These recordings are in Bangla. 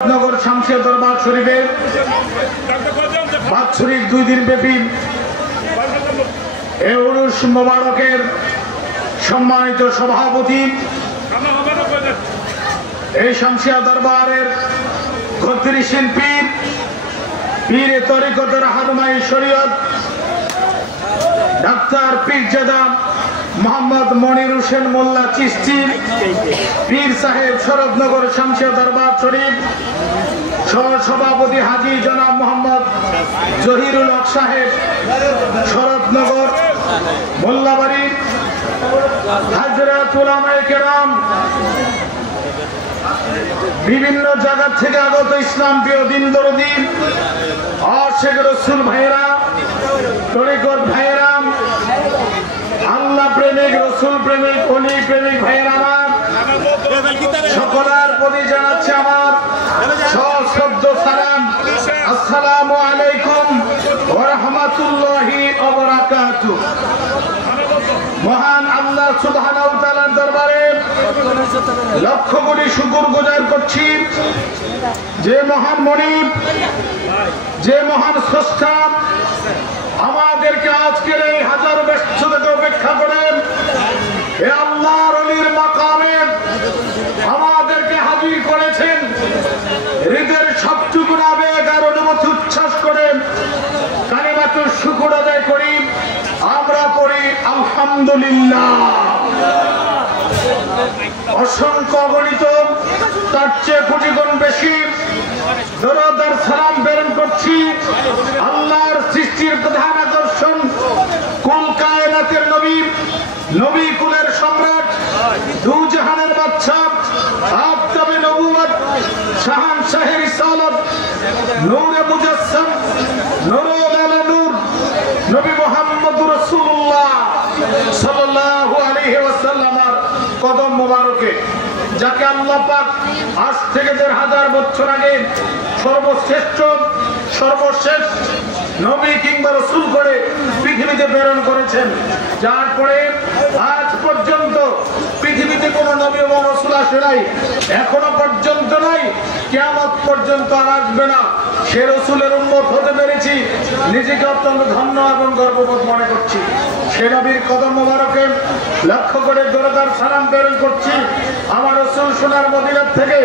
নগর শামসিয়া দরবার শরীফের বাৎসরিক 2 দিন ব্যাপী এই উরুস মোবারকের সম্মানিত সভাপতি, এই শামসিয়া দরবারের খত্রিশীল পীর পীরে তরিকতের হাদমাই শরীয়ত ডাক্তার পীরজাদা মোহাম্মদ মনির হোসেন মোল্লা চিশতি পীর সাহেব শরৎনগর শামসিয়া দরবার শরীফ, সহসভাপতি হাজী জনাব মোহাম্মদ জহিরুল হক সাহেব শরৎনগর মোল্লাবাড়ি, হাজরাত উলামায়ে কেরাম, বিভিন্ন জায়গা থেকে আগত ইসলাম প্রিয় দিন দরদি আশিক রাসূল ভাইরা, তরিকত ভাইরা, আল্লাহ প্রেমিক, রসুল প্রেমিক, ওলি প্রেমিক ভাইয়ের আমার সকলের প্রতি জানাচ্ছি আমার সশ্রদ্ধ সালাম। আসসালামু আলাইকুম ওয়া রাহমাতুল্লাহি ওয়া বারাকাতুহু। মহান আল্লাহ সুবহানাহু ওয়া তাআলার দরবারে লক্ষ কোটি শুকর গুজার করছি, যে মহান মনিব, যে মহান স্রষ্টা আমাদেরকে আজকের এই হাজার ব্যস্ত থেকে উপেক্ষা করেন এ আল্লাহর ওলির মাকামে আমাদেরকে হাজির করেছেন। হৃদয়ের সবটুকু আবেগ আর অনুভূতি উচ্ছ্বাস করেন কালিমাতুশ শুকর আদায় করি। আমরা পড়ি আলহামদুলিল্লাহ। অসংখ্য অগণিত তার চেয়ে কোটি গুণ বেশি দরুদ আর সালাম প্রেরণ করছি আল্লাহর সৃষ্টির প্রধান আকর্ষণ, কুল কায়নাতের নবী, নবী কুলের সম্রাট, দু জাহানের বাদশা, আফতাবে নবুয়ত, শাহানশাহে রিসালাত, নূরে মুজাসসাম, নূরুল আলা নূর, নবী মুহাম্মদুর রাসূলুল্লাহ সাল্লাল্লাহু আলাইহি ওয়াসাল্লামের কদম মোবারকে, যাকে আল্লাহ পাক আজ থেকে 1000 বছর আগে সর্বশ্রেষ্ঠ সর্বশেষ নবী কিংবা রাসূল করে পৃথিবীতে প্রেরণ করেছেন, যার পরে আজ পর্যন্ত পৃথিবীতে কোনো নবী এবং রাসূল আসে নাই, এখনো পর্যন্ত নাই, কিয়ামত পর্যন্ত আর আসবে না। সে রাসূলের উম্মত হতে পেরেছি, নিজেকে অত্যন্ত ধন্য এবং গর্ববোধ মনে করছি। সে নবীর কদম মোবারকে লক্ষ্য করে দরুদ আর সালাম প্রেরণ করছি। আমার রাসূল সোনার মদিনা থেকে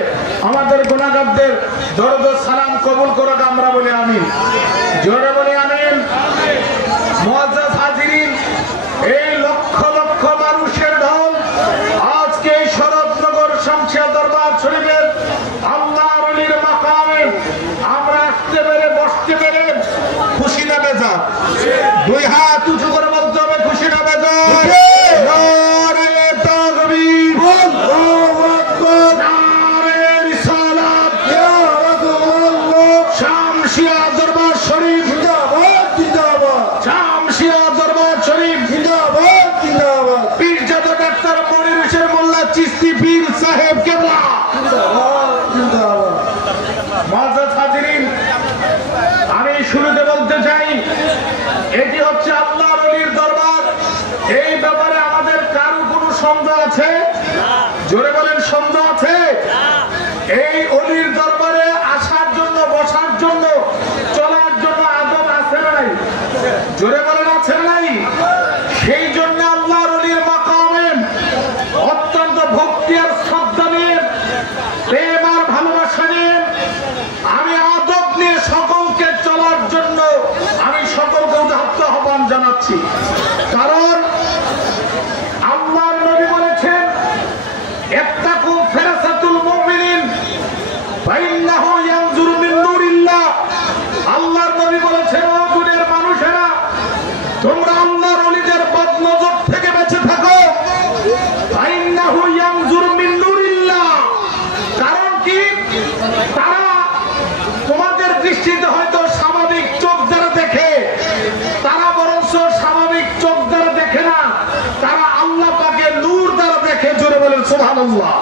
আমাদের গুনাহগারদের দরুদ ও সালাম কবুল করুক, আমরা বলি আমিন। জোরে বলি আমিন। মুআজ্জাজ হাজিরিন, এই লক্ষ লক্ষ মানুষের ঢল আজকে এই শরৎনগর শামসিয়া দরবার শরীফের আল্লাহর ওলির মাকামে আমরা আসতে পেরে, বসতে পেরে খুশি না বেজার? দুই হাত উঁচু করে বলতে হবে খুশি না বেজার? নারে তাকবীর, আল্লাহু আকবার, নারে রিসালাত, ইয়া রাসূলুল্লাহ। শামসিয়া দরবার শরীফ জিন্দাবাদ, জিন্দাবাদ। শামসিয়া দরবার শরীফ জিন্দাবাদ, জিন্দাবাদ। পীরজাদা ডাক্তার মনির হোসেন মোল্লা চিশতি পীর সাহেব কেবলা জিন্দাবাদ, জিন্দাবাদ। মুআজ্জাজ হাজিরিন, আমি শুরুতে বলতে চাই এটি হচ্ছে আল্লাহর ওলির দরবার। এই ব্যাপারে আমাদের কারো কোনো সন্দেহ আছে? জোরে বলেন, সন্দেহ আছে? এই ওলির দরবারে আসার জন্য, বসার জন্য, চলার জন্য আদব আছে নাই? জোরে বলেন, আছে নাই? সেই জন্য আল্লাহর ওলির মাকামে অত্যন্ত ভক্তি আর শ্রদ্ধা নিয়ে, প্রেম আর ভালোবাসা নিয়ে, আমি আদব নিয়ে সকলকে চলার জন্য আমি সকলকে উদাত্ত আহ্বান জানাচ্ছি। কারণ আল্লাহর নবী বলেছেন, ইত্তাকু ফিরাসাতুল মুমিনিন ফাইন্নাহু ইয়ানজুরু মিন নূরিল্লাহ। আল্লাহর নবী বলেছেন, ও দুনিয়ার মানুষেরা, তোমরা আল্লাহর ওলিদের বদনজর থেকে বেঁচে থাকো। ফাইন্নাহু ইয়ানজুরু মিন নূরিল্লাহ। কারণ কি? তারা তোমাদের দৃষ্টিতে হয়তো স্বাভাবিক চোখ দ্বারা দেখে, তারা বরঞ্চ স্বাভাবিক চোখ দ্বারা দেখে না, তারা আল্লাহ পাকের নূর দ্বারা দেখে। জোরে বলেন সুবহানাল্লাহ।